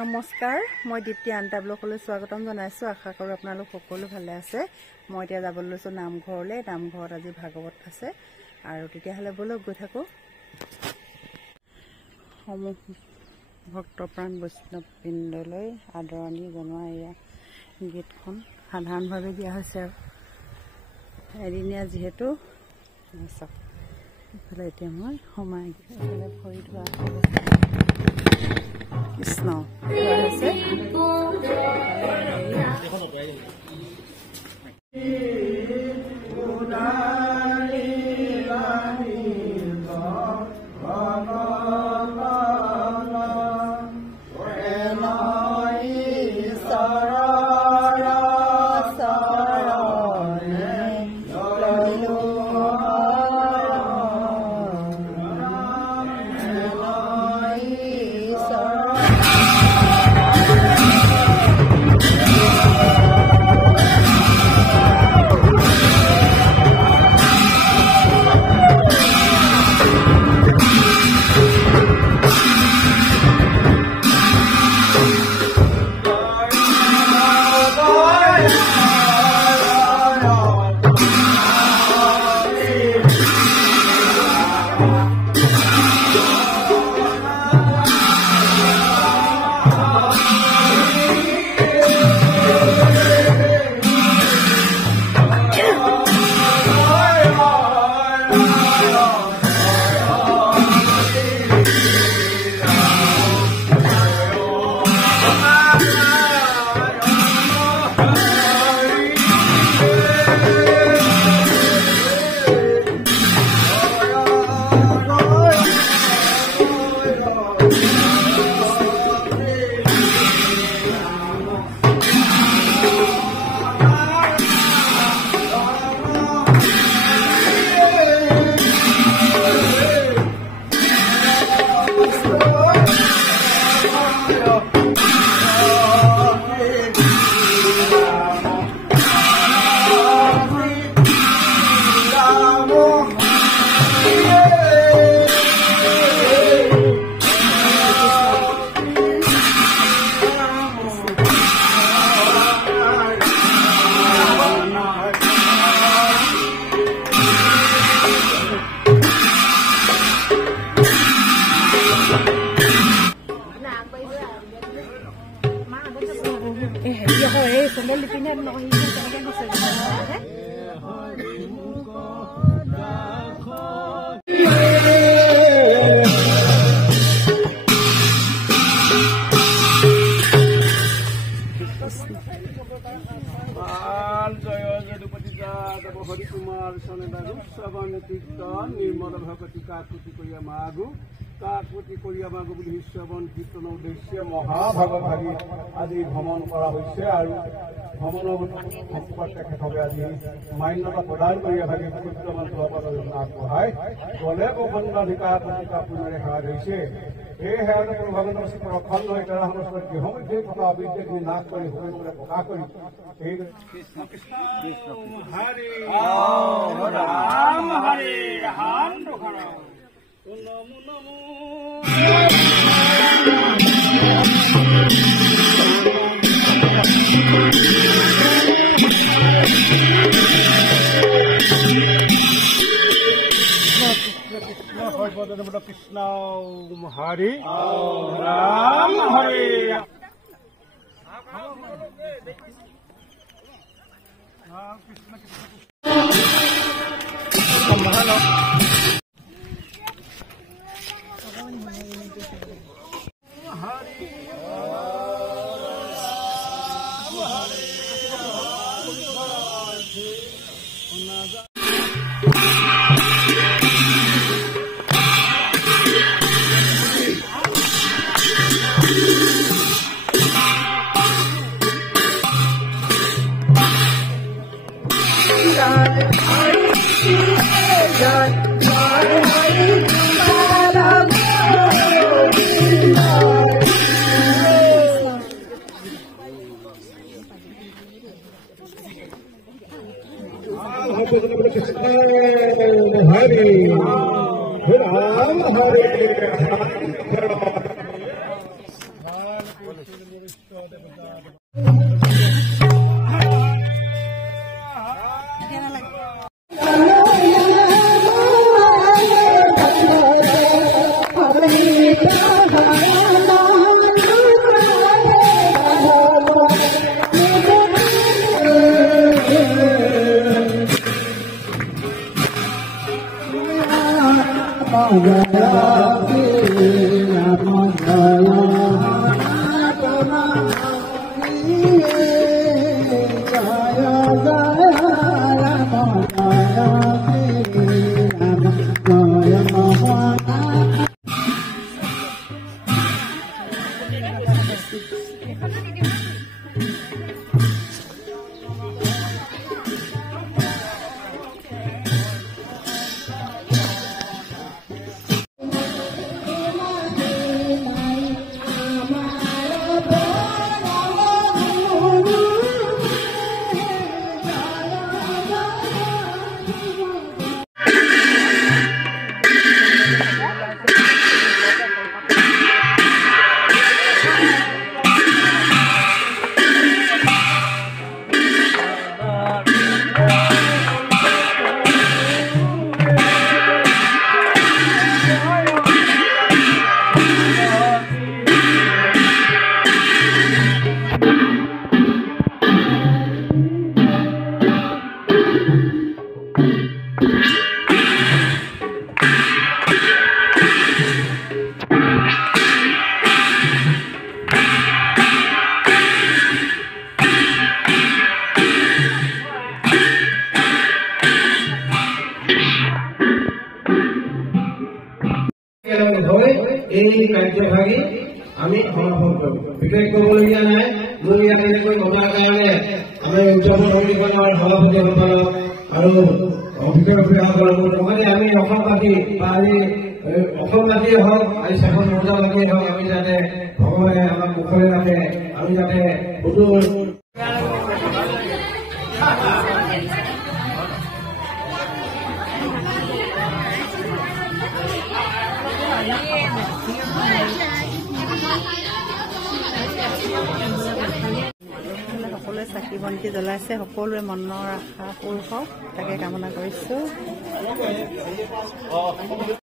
নমস্কাৰ, মই দীপ্তি আন্তা ব্লকলৈ স্বাগতম জনাইছোঁ। আশা কৰোঁ আপোনালোক সকলো ভালে আছে। মই এতিয়া যাবলৈ লৈছোঁ নামঘৰলৈ। নামঘৰত আজি ভাগৱত আছে আৰু তেতিয়াহ'লে ব'লক গৈ থাকোঁ। সমূহ ভক্তপ্ৰাণ বৈষ্ণৱবৃন্দলৈ আদৰণি জনোৱা এয়া গীতখন সাধাৰণভাৱে দিয়া হৈছে আৰু এদিনীয়া যিহেতু চাওক ইফালে এতিয়া মই সোমাই ইফালে ভৰি ধোৱা কৃষ্ণ হৈছে নিৰ্মল ভগতি কাকুতি কৰিয়া মাগু বুলি শ্ৰৱণ কীৰ্তনৰ উদ্দেশ্যে মহাভাগৱতী আজি ভ্ৰমণ কৰা হৈছে আৰু ভ্ৰমণৰ সম্পৰ্কত তেখেতসকলে আজি মান্যতা প্ৰদান কৰি ভাগে পুত্ৰমান আগবঢ়াই গলে বন্ধনাধিকাৰ প্ৰতিকা পুনৰে সেৱা ধৰিছে। এই সেৱাতে ভগৱানৰ চিত্ৰ অখণ্ড হৈ তাৰ সমস্ত গৃহমধ্যে থকা অবিদ্যাক নাশ কৰি সকলোৰে প্ৰকাশ কৰি এই কৃষ্ণ কৃষ্ণ হৰি ৰাম হৰি ৰাম নমো নমো কৃষ্ণ হৰি ৰাম হৰি কাৰ্যভাগী আমি সমাপন কৰোঁ। বিশেষ ক'বলগীয়া নাই। মোৰ ইয়াত এনেকৈ মতাৰ কাৰণে আমি উৎসৱ সমিতিখনৰ সভাপতিসকলক আৰু অভিভাৱকসকলক লগতে আমি অসমবাসী বা আজি অসমবাসীয়ে হওক আজি শেষত মৰ্যাদাবাসীয়ে হওক আমি যাতে ভগৱানে আমাক মুখৰে ৰাখে আমি যাতে সুদূৰ সকলোৱে চাকি বন্তি জ্বলাইছে। সকলোৱে মনৰ আশা পূৰ হওক তাকে কামনা কৰিছোঁ।